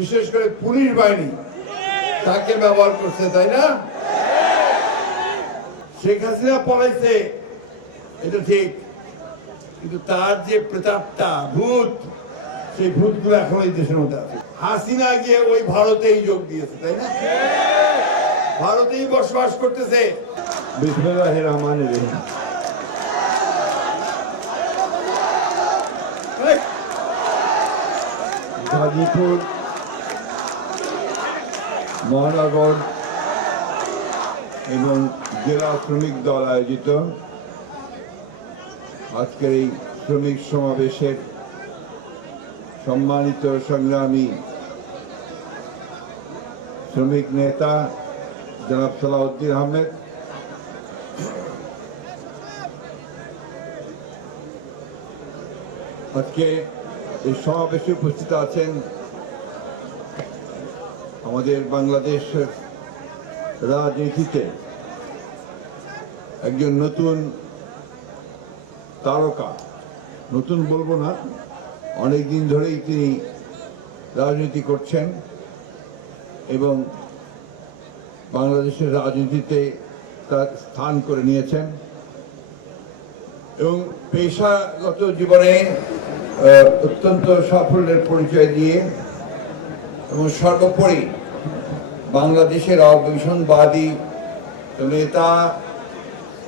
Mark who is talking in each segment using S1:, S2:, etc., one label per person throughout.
S1: বিশেষ করে পুলিশ বাহিনী তাকে ব্যবহার করছে তাই না শেখ হাসিনা পড়াইছে এটা ঠিক কিন্তু তার যে প্রতাপটা ভূত সেই ভূত গুলো এখন এই দেশের মধ্যে আছে হাসিনা গিয়ে ওই ভারতেই যোগ দিয়েছে তাই না ভারতেই বসবাস করতেছে গাজীপুর মহানগর এবং জেলা শ্রমিক দল আয়োজিত আজকের এই শ্রমিক সমাবেশের সম্মানিত সংগ্রামী শ্রমিক নেতা জনাব সালাউদ্দিন আহমেদ আজকে এই সমাবেশে উপস্থিত আছেন আমাদের বাংলাদেশের রাজনীতিতে একজন নতুন তারকা নতুন বলবো না অনেক দিন ধরেই তিনি রাজনীতি করছেন এবং বাংলাদেশের রাজনীতিতে তার স্থান করে নিয়েছেন এবং পেশাগত জীবনে অত্যন্ত সাফল্যের পরিচয় দিয়ে এবং সর্বোপরি বাংলাদেশের অভীষণবাদী নেতা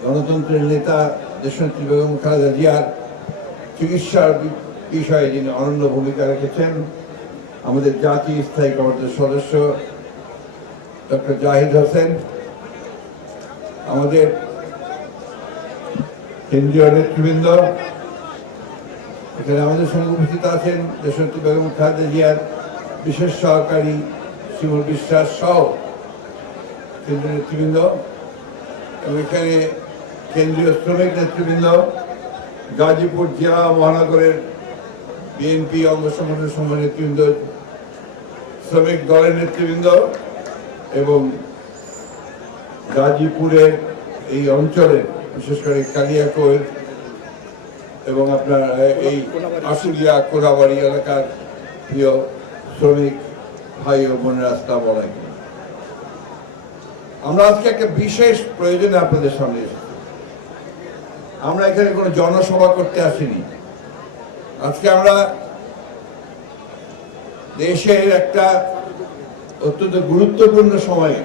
S1: গণতন্ত্রের নেতা দেশনেত্রী বেগম খালেদা জিয়ার চিকিৎসার বিষয়ে যিনি অনন্য ভূমিকা রেখেছেন আমাদের জাতীয় স্থায়ী কমিটির সদস্য ডক্টর জাহিদ হোসেন আমাদের কেন্দ্রীয় নেতৃবৃন্দ এখানে আমাদের সঙ্গে উপস্থিত আছেন দেশনেত্রী বেগম খালেদা জিয়ার বিশেষ সহকারী শিমুল বিশ্বাস সহ কেন্দ্রীয় নেতৃবৃন্দ এবং এখানে কেন্দ্রীয় শ্রমিক নেতৃবৃন্দ গাজীপুর জেলা মহানগরের বিএনপি অঙ্গ সংগঠন সংঘ নেতৃবৃন্দ শ্রমিক দলের নেতৃবৃন্দ এবং গাজীপুরের এই অঞ্চলে বিশেষ করে কালিয়াকৈর এবং আপনার এই আশুলিয়া কোরাবাড়ি এলাকার প্রিয় শ্রমিক ভাই ও বোনের আসসালাম আলাইকুম আমরা আজকে একটা বিশেষ প্রয়োজনে আপনাদের সামনে আমরা এখানে কোনো জনসভা করতে আসিনি আজকে আমরা দেশের একটা অত্যন্ত গুরুত্বপূর্ণ সময়ে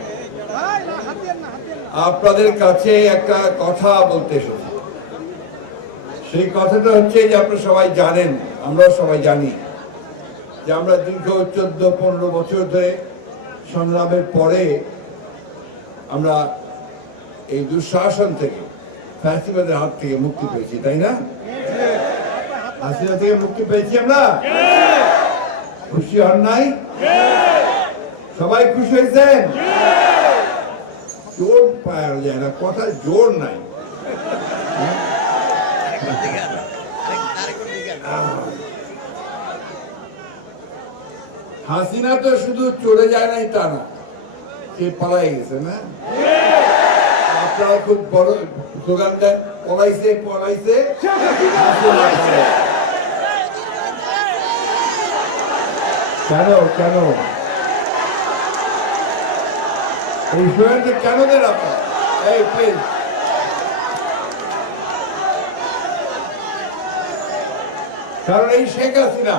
S1: আপনাদের কাছে একটা কথা বলতে এসেছি সেই কথাটা হচ্ছে যে আপনারা সবাই জানেন আমরাও সবাই জানি যে আমরা দীর্ঘ চোদ্দ পনেরো বছর ধরে সংগ্রামের পরে আমরা এই দুঃশাসন থেকে ফ্যাসিবাদের হাত থেকে মুক্তি পেয়েছি তাই না থেকে মুক্তি পেয়েছি আমরা খুশি হন নাই সবাই খুশি হয়েছেন জোর পায় যায় না কথা জোর নাই আহ হাসিনা তো শুধু চলে যায় নাই তা না সে পালাই গেছে না খুব বড় স্লোগান পলাইছে পলাইছে কেন কেন এই কেন দেন এই প্লিজ কারণ এই শেখ হাসিনা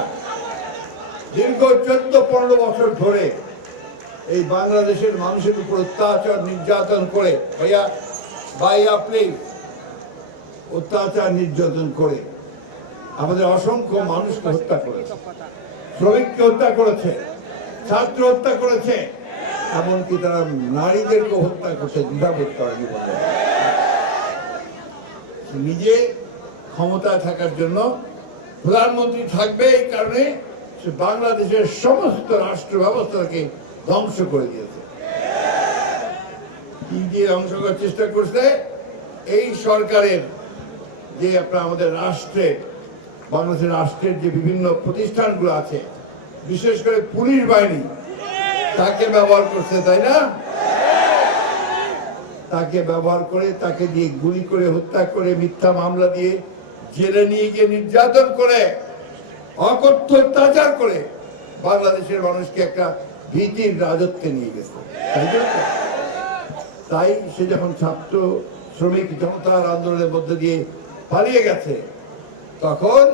S1: দীর্ঘ চোদ্দ পনেরো বছর ধরে এই বাংলাদেশের মানুষের উপর অত্যাচার নির্যাতন করে ভাইয়া ভাইয়া আপনি অত্যাচার নির্যাতন করে আমাদের অসংখ্য মানুষকে হত্যা করেছে শ্রমিককে হত্যা করেছে ছাত্র হত্যা করেছে এমনকি তারা নারীদেরকে হত্যা করছে দ্বিধাবোধ করেনি বলে নিজে ক্ষমতায় থাকার জন্য প্রধানমন্ত্রী থাকবে এই কারণে সে বাংলাদেশের সমস্ত রাষ্ট্র ব্যবস্থাকে ধ্বংস করে দিয়েছে কি দিয়ে ধ্বংস করার চেষ্টা করছে এই সরকারের যে আপনার আমাদের রাষ্ট্রে বাংলাদেশের রাষ্ট্রের যে বিভিন্ন প্রতিষ্ঠানগুলো আছে বিশেষ করে পুলিশ বাহিনী তাকে ব্যবহার করছে তাই না তাকে ব্যবহার করে তাকে দিয়ে গুলি করে হত্যা করে মিথ্যা মামলা দিয়ে জেলে নিয়ে গিয়ে নির্যাতন করে অকথ্য অত্যাচার করে বাংলাদেশের মানুষকে একটা ভীতির রাজত্বে নিয়ে গেছে তাই সে যখন ছাত্র শ্রমিক জনতার আন্দোলনের মধ্যে দিয়ে পালিয়ে গেছে তখন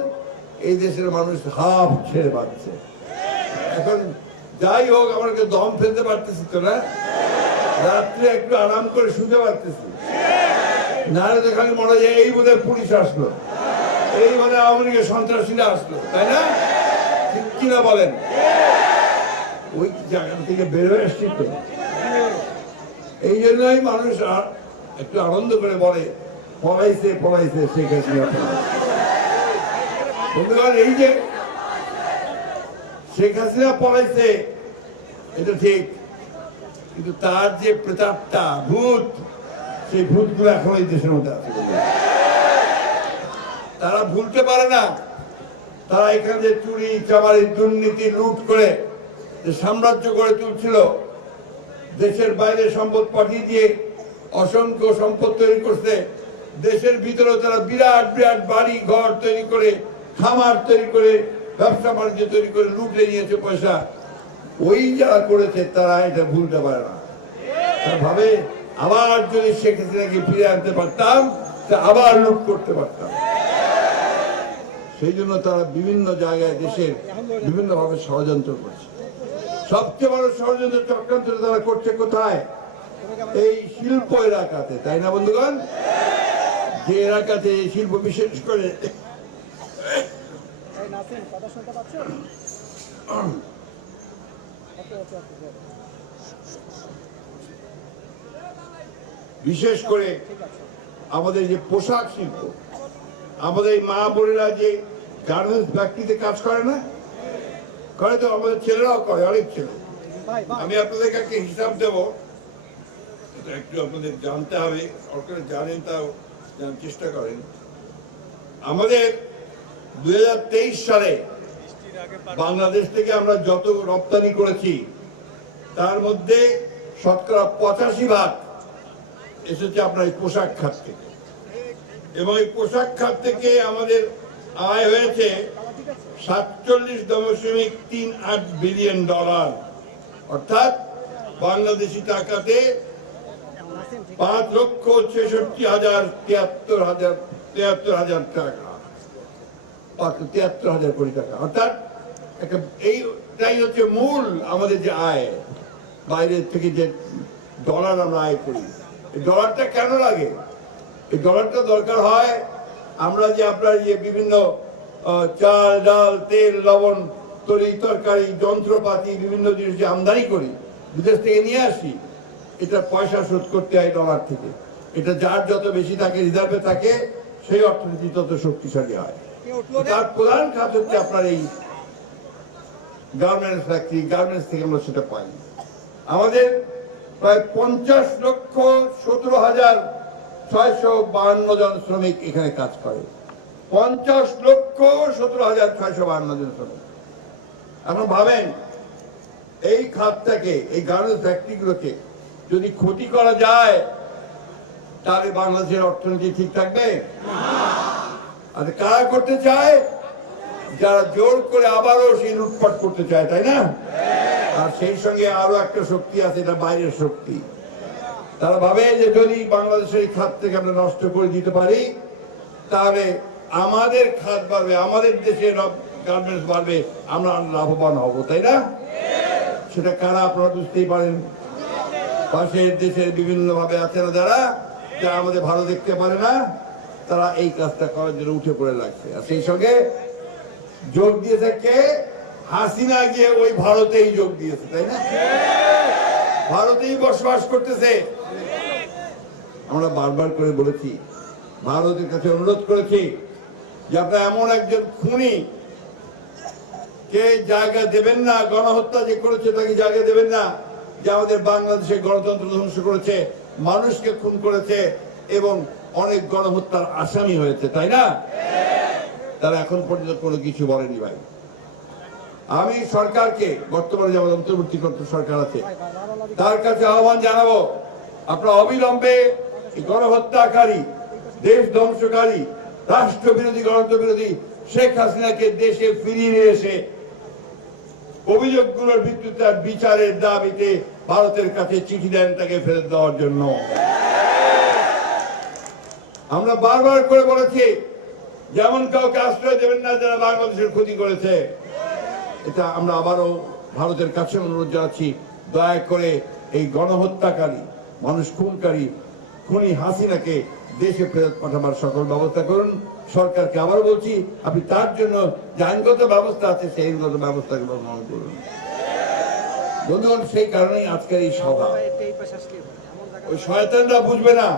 S1: এই দেশের মানুষ হাফ ছেড়ে বাঁধছে এখন যাই হোক আমার কেউ দম ফেলতে পারতেছি তো না রাত্রে একটু আরাম করে শুতে পারতেছি না খালি মনে যায় এই বোধহয় পুলিশ আসলো এই ঘরে মানে আওয়ামী লীগের সন্ত্রাসীরা আসলো তাই না ঠিক কিনা বলেন ওই জায়গা থেকে বের হয়ে আসছি তো এই জন্যই মানুষ একটু আনন্দ করে বলে এই যে শেখ হাসিনা পলাইছে এটা ঠিক কিন্তু তার যে প্রেতাত্মা ভূত সেই ভূতগুলো এখন এই দেশের মধ্যে আছে তারা ভুলতে পারে না তারা এখানে যে চুরি চামারি দুর্নীতি লুট করে যে সাম্রাজ্য গড়ে তুলছিল দেশের বাইরে সম্পদ পাঠিয়ে দিয়ে অসংখ্য সম্পদ তৈরি করছে দেশের ভিতরে তারা বিরাট বিরাট বাড়ি ঘর তৈরি করে খামার তৈরি করে ব্যবসা বাণিজ্য তৈরি করে লুটে নিয়েছে পয়সা ওই যারা করেছে তারা এটা ভুলতে পারে না ভাবে আবার যদি শেখ হাসিনাকে ফিরে আনতে পারতাম তা আবার লুট করতে পারতাম সেই জন্য তারা বিভিন্ন জায়গায় দেশের বিভিন্নভাবে ষড়যন্ত্র করছে সবচেয়ে বড় ষড়যন্ত্র চক্রান্ত তারা করছে কোথায় এই শিল্প এলাকাতে তাই না বন্ধুগণ যে এলাকাতে এই শিল্প বিশেষ করে বিশেষ করে আমাদের যে পোশাক শিল্প আমাদের মা বোনেরা যে গার্মেন্টস ফ্যাক্টরিতে কাজ করে না করে তো আমাদের ছেলেরাও করে অনেক ছেলে আমি আপনাদের কাছে হিসাব দেবো একটু আপনাদের জানতে হবে সরকার জানেন তাও জানার চেষ্টা করেন আমাদের তেইশ সালে বাংলাদেশ থেকে আমরা যত রপ্তানি করেছি তার মধ্যে শতকরা পঁচাশি ভাগ এসেছে আপনার পোশাক খাত থেকে এবং এই পোশাক খাত থেকে আমাদের আয় হয়েছে সাতচল্লিশ দশমিক তিন আট বিলিয়ন ডলার অর্থাৎ বাংলাদেশি টাকাতে পাঁচ লক্ষ ছেষট্টি হাজার তিয়াত্তর হাজার তিয়াত্তর হাজার টাকা তিয়াত্তর হাজার কোটি টাকা অর্থাৎ একটা এইটাই হচ্ছে মূল আমাদের যে আয় বাইরের থেকে যে ডলার আমরা আয় করি ডলারটা কেন লাগে এই ডলারটা দরকার হয় আমরা যে আপনার ইয়ে বিভিন্ন চাল ডাল তেল লবণ তরি তরকারি যন্ত্রপাতি বিভিন্ন জিনিস যে আমদানি করি বিদেশ থেকে নিয়ে আসি এটা পয়সা শোধ করতে হয় ডলার থেকে এটা যার যত বেশি থাকে রিজার্ভে থাকে সেই অর্থনীতি তত শক্তিশালী হয় তার প্রধান কাজ হচ্ছে আপনার এই গার্মেন্টস ফ্যাক্টরি গার্মেন্টস থেকে আমরা সেটা পাই আমাদের প্রায় পঞ্চাশ লক্ষ সতেরো হাজার ছয়শো বাহান্ন জন শ্রমিক এখানে কাজ করে পঞ্চাশ লক্ষ সতেরো হাজার ছয়শো বাহান্ন জন শ্রমিক এখন ভাবেন এই খাতটাকে এই গার্মেন্টস ফ্যাক্টরিগুলোকে যদি ক্ষতি করা যায় তাহলে বাংলাদেশের অর্থনীতি ঠিক থাকবে আর কারা করতে চায় যারা জোর করে আবারও সেই লুটপাট করতে চায় তাই না আর সেই সঙ্গে আরো একটা শক্তি আছে এটা বাইরের শক্তি তারা ভাবে যে যদি বাংলাদেশের এই খাত থেকে আমরা নষ্ট করে দিতে পারি তাহলে আমাদের খাত বাড়বে আমাদের দেশে গার্মেন্টস বাড়বে আমরা লাভবান হব তাই না সেটা কারা আপনারা বুঝতেই পারেন পাশের দেশের বিভিন্নভাবে আছে না যারা যা আমাদের ভালো দেখতে পারে না তারা এই কাজটা করার জন্য উঠে পড়ে লাগছে আর সেই সঙ্গে যোগ দিয়েছে কে হাসিনা গিয়ে ওই ভারতেই যোগ দিয়েছে তাই না ভারতেই বসবাস করতেছে আমরা বারবার করে বলেছি ভারতের কাছে অনুরোধ করেছি যে আপনার এমন একজন খুনি কে জায়গা দেবেন না গণহত্যা যে করেছে তাকে জায়গা দেবেন না যে আমাদের বাংলাদেশে গণতন্ত্র ধ্বংস করেছে মানুষকে খুন করেছে এবং অনেক গণহত্যার আসামি হয়েছে তাই না তারা এখন পর্যন্ত কোনো কিছু বলেনি ভাই আমি সরকারকে বর্তমানে যেমন অন্তর্বর্তী সরকার আছে তার কাছে আহ্বান জানাবো আপনার অবিলম্বে গণহত্যাকারী দেশ ধ্বংসকারী রাষ্ট্র বিরোধী গণতন্ত্র বিরোধী শেখ হাসিনাকে দেশে ফিরিয়ে নিয়ে এসে অভিযোগগুলোর ভিত্তিতে বিচারের দাবিতে ভারতের কাছে চিঠি দেন তাকে ফেরত দেওয়ার জন্য আমরা বারবার করে বলেছি যেমন কাউকে আশ্রয় দেবেন না যারা বাংলাদেশের ক্ষতি করেছে এটা আমরা আবারও ভারতের কাছে অনুরোধ জানাচ্ছি দয়া করে এই গণহত্যাকারী মানুষ খুনকারী খুনি হাসিনাকে দেশে ফেরত পাঠাবার সকল ব্যবস্থা করুন সরকারকে আবার বলছি আপনি তার জন্য যে আইনগত ব্যবস্থা আছে সেই আইনগত ব্যবস্থাকে গ্রহণ করুন বন্ধুগণ সেই কারণেই আজকের এই সভা ওই শয়তানরা বুঝবে না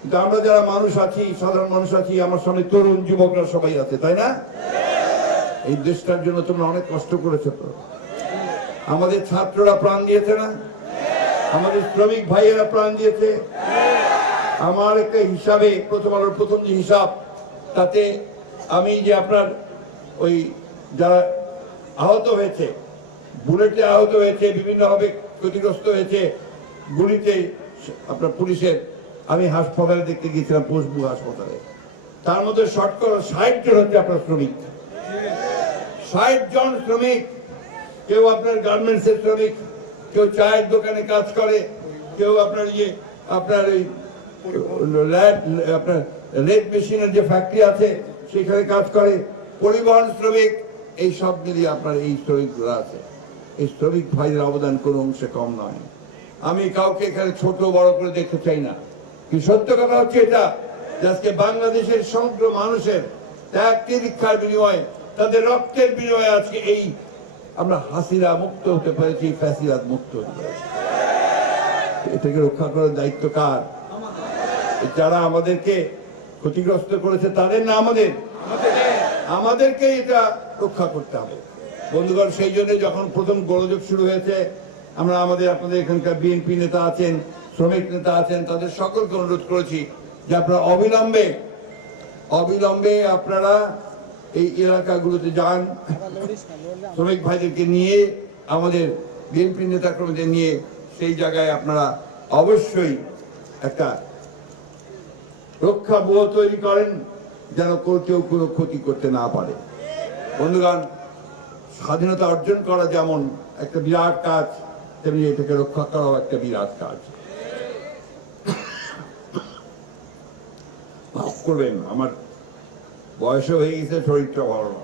S1: কিন্তু আমরা যারা মানুষ আছি সাধারণ মানুষ আছি আমার সামনে তরুণ যুবকরা সবাই আছে তাই না এই দেশটার জন্য তোমরা অনেক কষ্ট করেছ তো আমাদের ছাত্ররা প্রাণ দিয়েছে না আমাদের শ্রমিক ভাইয়েরা প্রাণ দিয়েছে আমার একটা হিসাবে প্রথম আলোর প্রথম যে হিসাব তাতে আমি যে আপনার ওই যারা আহত হয়েছে বুলেটে আহত হয়েছে বিভিন্নভাবে ক্ষতিগ্রস্ত হয়েছে গুলিতে আপনার পুলিশের আমি হাসপাতালে দেখতে গিয়েছিলাম পোষবু হাসপাতালে তার মধ্যে করে ষাট জন হচ্ছে আপনার শ্রমিক ষাট জন শ্রমিক কেউ আপনার গার্মেন্টসের শ্রমিক কেউ চায়ের দোকানে কাজ করে কেউ আপনার ইয়ে আপনার এই লেট মেশিনের যে ফ্যাক্টরি আছে সেখানে কাজ করে পরিবহন শ্রমিক এই সব মিলিয়ে আপনার এই শ্রমিকগুলো আছে এই শ্রমিক ভাইদের অবদান কোনো অংশে কম নয় আমি কাউকে এখানে ছোট বড় করে দেখতে চাই না কি সত্য কথা হচ্ছে এটা আজকে বাংলাদেশের সমগ্র মানুষের এক তিরিক্ষার বিনিময়ে তাদের রক্তের বিনিময়ে আজকে এই আমরা হাসিরা মুক্ত হতে পেরেছি ফ্যাসিরাত মুক্ত হতে পেরেছি এটাকে রক্ষা করার দায়িত্ব কার যারা আমাদেরকে ক্ষতিগ্রস্ত করেছে তাদের না আমাদের আমাদেরকে এটা রক্ষা করতে হবে বন্ধুগণ সেই জন্য যখন প্রথম গোলযোগ শুরু হয়েছে আমরা আমাদের আপনাদের এখানকার বিএনপি নেতা আছেন শ্রমিক নেতা আছেন তাদের সকলকে অনুরোধ করেছি যে আপনারা অবিলম্বে অবিলম্বে আপনারা এই এলাকাগুলোতে যান শ্রমিক ভাইদেরকে নিয়ে আমাদের বিএনপি কর্মীদের নিয়ে সেই জায়গায় আপনারা অবশ্যই একটা রক্ষা বহ তৈরি করেন যেন কেউ কোনো ক্ষতি করতে না পারে বন্ধুগান স্বাধীনতা অর্জন করা যেমন একটা বিরাট কাজ তেমনি এটাকে রক্ষা করাও একটা বিরাট কাজ করবেন আমার বয়সও হয়ে গেছে শরীরটা ভালো না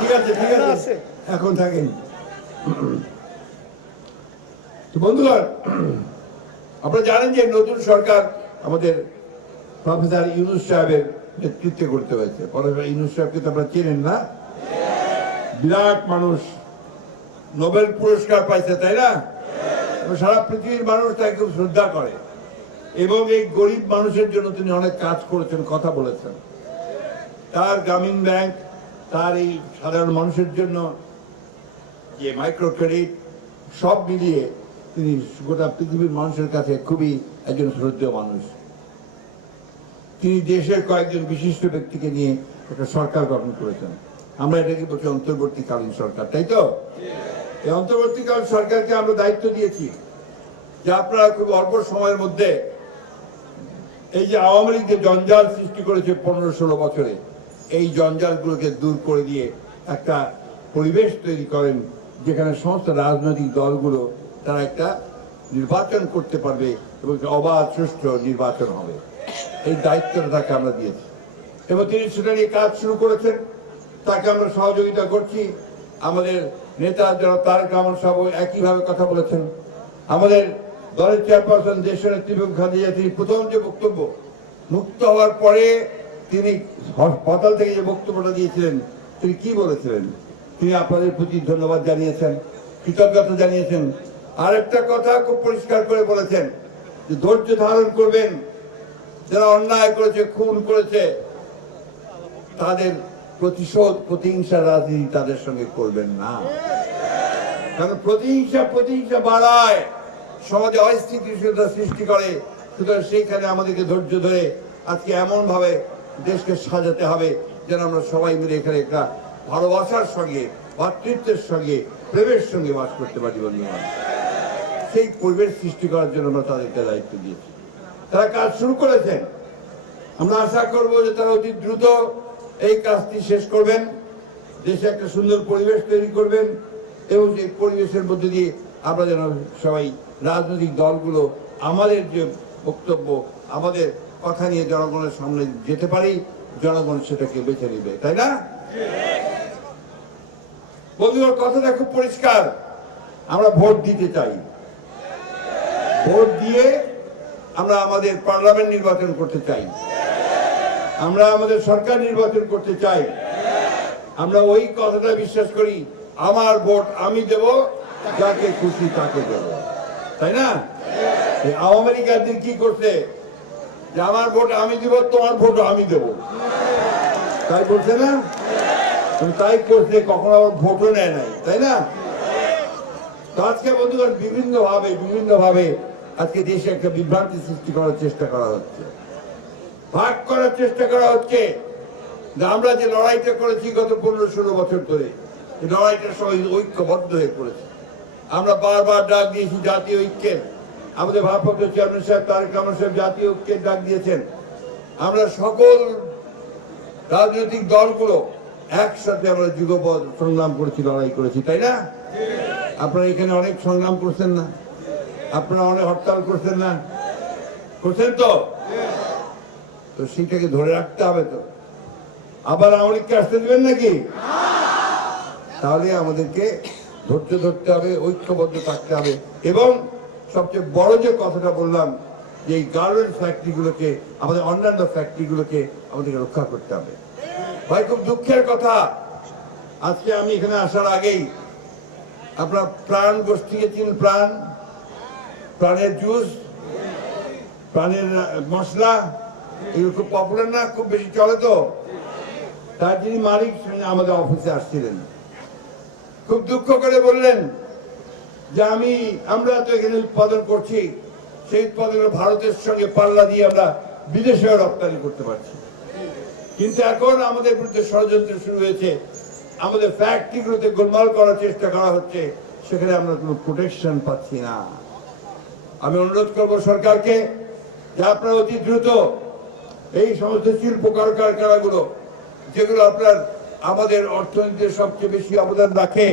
S1: ঠিক আছে আছে এখন থাকেন তো বন্ধুগণ আপনারা জানেন যে নতুন সরকার আমাদের প্রফেসর ইউনুস সাহেবের নেতৃত্বে করতে হয়েছে প্রফেসর ইউনুস সাহেবকে তো আপনারা চেনেন না বিরাট মানুষ নোবেল পুরস্কার পাইছে তাই না সারা পৃথিবীর মানুষ তাকে খুব শ্রদ্ধা করে এবং এই গরিব মানুষের জন্য তিনি অনেক কাজ করেছেন কথা বলেছেন তার গ্রামীণ ব্যাংক তার এই সাধারণ মানুষের জন্য যে মাইক্রো ক্রেডিট সব মিলিয়ে তিনি গোটা পৃথিবীর মানুষের কাছে খুবই একজন শ্রদ্ধেয় মানুষ তিনি দেশের কয়েকজন বিশিষ্ট ব্যক্তিকে নিয়ে একটা সরকার গঠন করেছেন আমরা এটাকে বলছি অন্তর্বর্তীকালীন সরকার তাই তো এই অন্তর্বর্তীকালীন সরকারকে আমরা দায়িত্ব দিয়েছি যে আপনারা খুব অল্প সময়ের মধ্যে এই যে আওয়ামী লীগ যে জঞ্জাল সৃষ্টি করেছে পনেরো ষোলো বছরে এই জঞ্জালগুলোকে দূর করে দিয়ে একটা পরিবেশ তৈরি করেন যেখানে সমস্ত রাজনৈতিক দলগুলো তারা একটা নির্বাচন করতে পারবে এবং অবাধ সুষ্ঠ নির্বাচন হবে এই দায়িত্বটা তাকে আমরা দিয়েছি এবং তিনি সেটা নিয়ে কাজ শুরু করেছেন তাকে আমরা সহযোগিতা করছি আমাদের নেতা যারা তারেক রহমান সব একইভাবে কথা বলেছেন আমাদের দলের চেয়ারপারসন দেশের ত্রিভুব গান্ধী তিনি প্রথম যে বক্তব্য মুক্ত হওয়ার পরে তিনি হাসপাতাল থেকে যে বক্তব্যটা দিয়েছিলেন তিনি কি বলেছিলেন তিনি আপনাদের প্রতি ধন্যবাদ জানিয়েছেন কৃতজ্ঞতা জানিয়েছেন আরেকটা কথা খুব পরিষ্কার করে বলেছেন যে ধৈর্য ধারণ করবেন যারা অন্যায় করেছে খুন করেছে তাদের প্রতিশোধ প্রতিহিংসা রাজনীতি তাদের সঙ্গে করবেন না কারণ প্রতিহিংসা প্রতিহিংসা বাড়ায় সমাজে অস্থিতিশীলতা সৃষ্টি করে সুতরাং সেইখানে আমাদেরকে ধৈর্য ধরে আজকে এমনভাবে দেশকে সাজাতে হবে যেন আমরা সবাই মিলে এখানে একটা ভালোবাসার সঙ্গে ভাতৃত্বের সঙ্গে প্রেমের সঙ্গে বাস করতে পারি বন্ধুরা সেই পরিবেশ সৃষ্টি করার জন্য আমরা তাদেরকে দায়িত্ব দিয়েছি তারা কাজ শুরু করেছেন আমরা আশা করব যে তারা অতি দ্রুত এই কাজটি শেষ করবেন দেশে একটা সুন্দর পরিবেশ তৈরি করবেন এবং সেই পরিবেশের মধ্যে দিয়ে আমরা যেন সবাই রাজনৈতিক দলগুলো আমাদের যে বক্তব্য আমাদের কথা নিয়ে জনগণের সামনে যেতে পারি জনগণ সেটাকে বেছে নেবে তাই না বন্ধুর কথাটা খুব পরিষ্কার আমরা ভোট দিতে চাই ভোট দিয়ে আমরা আমাদের পার্লামেন্ট নির্বাচন করতে চাই আমরা আমাদের সরকার নির্বাচন করতে চাই আমরা ওই কথাটা বিশ্বাস করি আমার ভোট আমি দেব যাকে খুশি তাকে দেব তাই না আওয়ামী লীগ কি করছে যে আমার ভোট আমি দিব তোমার ভোট আমি দেব তাই করছে না তাই করছে কখনো আবার ভোটও নেয় নাই তাই না আজকে বন্ধুগণ বিভিন্ন ভাবে বিভিন্ন ভাবে আজকে দেশে একটা বিভ্রান্তি সৃষ্টি করার চেষ্টা করা হচ্ছে ভাগ করার চেষ্টা করা হচ্ছে আমরা যে লড়াইটা করেছি গত পনেরো ষোলো বছর ধরে লড়াইটা সবাই ঐক্যবদ্ধ হয়ে পড়েছে আমরা বারবার ডাক দিয়েছি জাতীয় ঐক্যের আমাদের ভারপ্রাপ্ত চেয়ারম্যান সাহেব তারেক রহমান সাহেব জাতীয় ঐক্যের ডাক দিয়েছেন আমরা সকল রাজনৈতিক দলগুলো একসাথে আমরা যুগপদ সংগ্রাম করেছি লড়াই করেছি তাই না আপনারা এখানে অনেক সংগ্রাম করছেন না আপনারা অনেক হরতাল করছেন না করছেন তো তো সেটাকে ধরে রাখতে হবে তো আবার আওয়ামী আসতে দেবেন নাকি তাহলে আমাদেরকে ধৈর্য ধরতে হবে ঐক্যবদ্ধ থাকতে হবে এবং সবচেয়ে বড় যে কথাটা বললাম যে এই গার্মেন্ট ফ্যাক্টরিগুলোকে আমাদের অন্যান্য ফ্যাক্টরিগুলোকে আমাদেরকে রক্ষা করতে হবে ভাই খুব দুঃখের কথা আজকে আমি এখানে আসার আগেই আপনার প্রাণ গোষ্ঠীকে চিন প্রাণ প্রাণের জুস প্রাণের মশলা এগুলো খুব পপুলার না খুব বেশি চলে তো তার যিনি মালিক আমাদের অফিসে আসছিলেন খুব দুঃখ করে বললেন যে আমি আমরা তো এখানে উৎপাদন করছি সেই উৎপাদনে ভারতের সঙ্গে পাল্লা দিয়ে আমরা বিদেশে রপ্তানি করতে পারছি কিন্তু এখন আমাদের বিরুদ্ধে ষড়যন্ত্র শুরু হয়েছে আমাদের ফ্যাক্টরিগুলোতে গোলমাল করার চেষ্টা করা হচ্ছে সেখানে আমরা কোনো প্রোটেকশন পাচ্ছি না আমি অনুরোধ করব সরকারকে যে আপনারা অতি দ্রুত এই সমস্ত শিল্প কারখানাগুলো যেগুলো আপনার আমাদের অর্থনীতিতে সবচেয়ে বেশি অবদান রাখে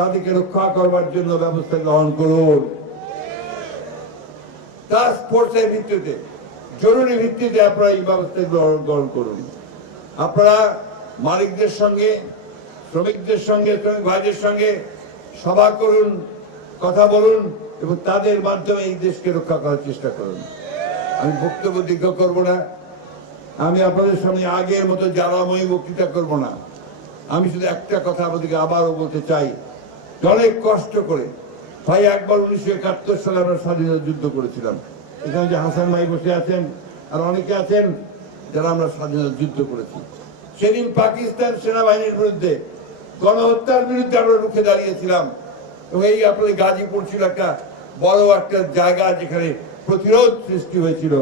S1: তাদেরকে রক্ষা করবার জন্য ব্যবস্থা গ্রহণ করুন টাস্ক ফোর্সের ভিত্তিতে জরুরি ভিত্তিতে আপনারা এই ব্যবস্থা গ্রহণ করুন আপনারা মালিকদের সঙ্গে শ্রমিকদের সঙ্গে শ্রমিক ভাইদের সঙ্গে সভা করুন কথা বলুন এবং তাদের মাধ্যমে এই দেশকে রক্ষা করার চেষ্টা করুন আমি বক্তব্য দীর্ঘ করব না আমি আপনাদের সামনে আগের মতো জ্বালাময়ী বক্তৃতা করব না আমি শুধু একটা কথা আপনাদেরকে আবারও বলতে চাই অনেক কষ্ট করে ভাই একবার উনিশশো একাত্তর সালে আমরা স্বাধীনতা যুদ্ধ করেছিলাম এখানে যে হাসান ভাই বসে আছেন আর অনেকে আছেন যারা আমরা স্বাধীনতা যুদ্ধ করেছি সেদিন পাকিস্তান সেনাবাহিনীর বিরুদ্ধে গণহত্যার বিরুদ্ধে আমরা রুখে দাঁড়িয়েছিলাম এবং এই আপনাদের গাজীপুর ছিল একটা বড় একটা জায়গা যেখানে প্রতিরোধ সৃষ্টি হয়েছিল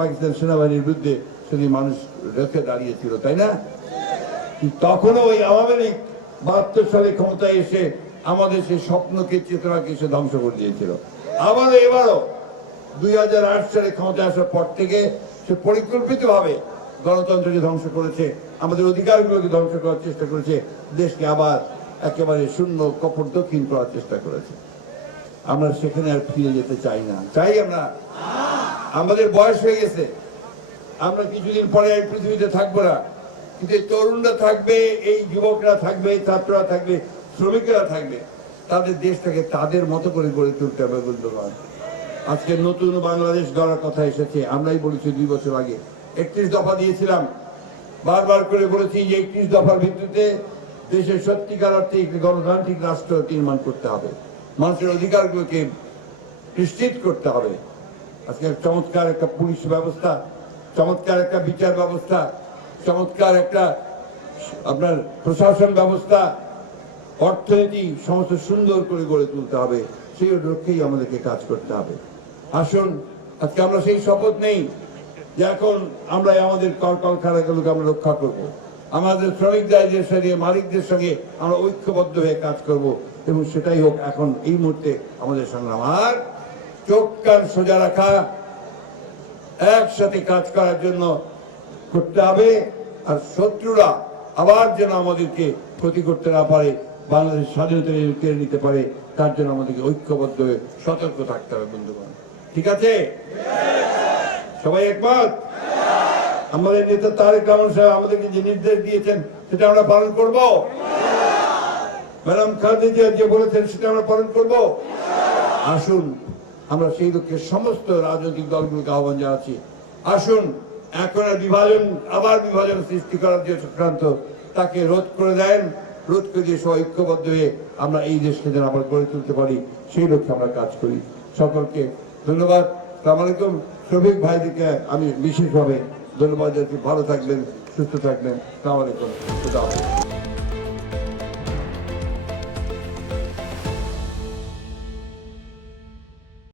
S1: পাকিস্তান সেনাবাহিনীর বিরুদ্ধে সেদিন মানুষ রেখে দাঁড়িয়েছিল তাই না তখনও ওই আওয়ামী লীগ বাহাত্তর সালে ক্ষমতায় এসে আমাদের সেই স্বপ্নকে চেতনাকে এসে ধ্বংস করে দিয়েছিল আবারও এবারও দুই সালে ক্ষমতায় আসার পর থেকে সে পরিকল্পিতভাবে গণতন্ত্রকে ধ্বংস করেছে আমাদের অধিকারগুলোকে ধ্বংস করার চেষ্টা করেছে দেশকে আবার একেবারে শূন্য কপট দক্ষিণ করার চেষ্টা করেছে আমরা সেখানে আর ফিরে যেতে চাই না চাই আমরা আমাদের বয়স হয়ে গেছে আমরা কিছুদিন পরে এই পৃথিবীতে থাকবো না যে তরুণরা থাকবে এই যুবকরা থাকবে ছাত্ররা থাকবে শ্রমিকরা থাকবে তাদের দেশটাকে তাদের মতো করে গড়ে তুলতে হবে বন্ধুবান আজকে নতুন বাংলাদেশ গড়ার কথা এসেছে আমরাই বলেছি দুই বছর আগে একত্রিশ দফা দিয়েছিলাম বারবার করে বলেছি যে একত্রিশ দফার ভিত্তিতে দেশের সত্যিকার অর্থে একটি গণতান্ত্রিক রাষ্ট্র নির্মাণ করতে হবে মানুষের অধিকারগুলোকে নিশ্চিত করতে হবে আজকে চমৎকার একটা পুলিশ ব্যবস্থা চমৎকার একটা বিচার ব্যবস্থা চমৎকার একটা আপনার প্রশাসন ব্যবস্থা অর্থনীতি সমস্ত সুন্দর করে গড়ে তুলতে হবে সেই লক্ষ্যেই আমাদেরকে কাজ করতে হবে আসুন আজকে আমরা সেই শপথ নেই যে এখন আমরা আমাদের কলকারখানাগুলোকে আমরা রক্ষা করব। আমাদের শ্রমিক দায়ীদের সঙ্গে মালিকদের সঙ্গে আমরা ঐক্যবদ্ধ হয়ে কাজ করব এবং সেটাই হোক এখন এই মুহূর্তে আমাদের সংগ্রাম আর চোখ কান সোজা রাখা একসাথে কাজ করার জন্য করতে হবে আর শত্রুরা আবার যেন আমাদেরকে ক্ষতি করতে না পারে বাংলাদেশ স্বাধীনতা কেড়ে নিতে পারে তার জন্য আমাদেরকে ঐক্যবদ্ধ হয়ে সতর্ক থাকতে হবে বন্ধুগণ ঠিক আছে সবাই একমত আমাদের নেতা তারেক রহমান সাহেব আমাদেরকে যে নির্দেশ দিয়েছেন সেটা আমরা পালন করব ম্যাডাম খালেদা যে বলেছেন সেটা আমরা পালন করব আসুন আমরা সেই লক্ষ্যে সমস্ত রাজনৈতিক দলগুলোকে আহ্বান জানাচ্ছি আসুন এখন বিভাজন আবার বিভাজন সৃষ্টি করার যে চক্রান্ত তাকে রোধ করে দেন রোধ করে দিয়ে সব ঐক্যবদ্ধ হয়ে আমরা এই দেশকে যেন আবার গড়ে তুলতে পারি সেই লক্ষ্যে আমরা কাজ করি সকলকে ধন্যবাদ সালামালাইকুম শ্রমিক ভাইদিকে আমি বিশেষভাবে ধন্যবাদ জানাচ্ছি ভালো থাকবেন সুস্থ থাকবেন সালামালাইকুম খুদা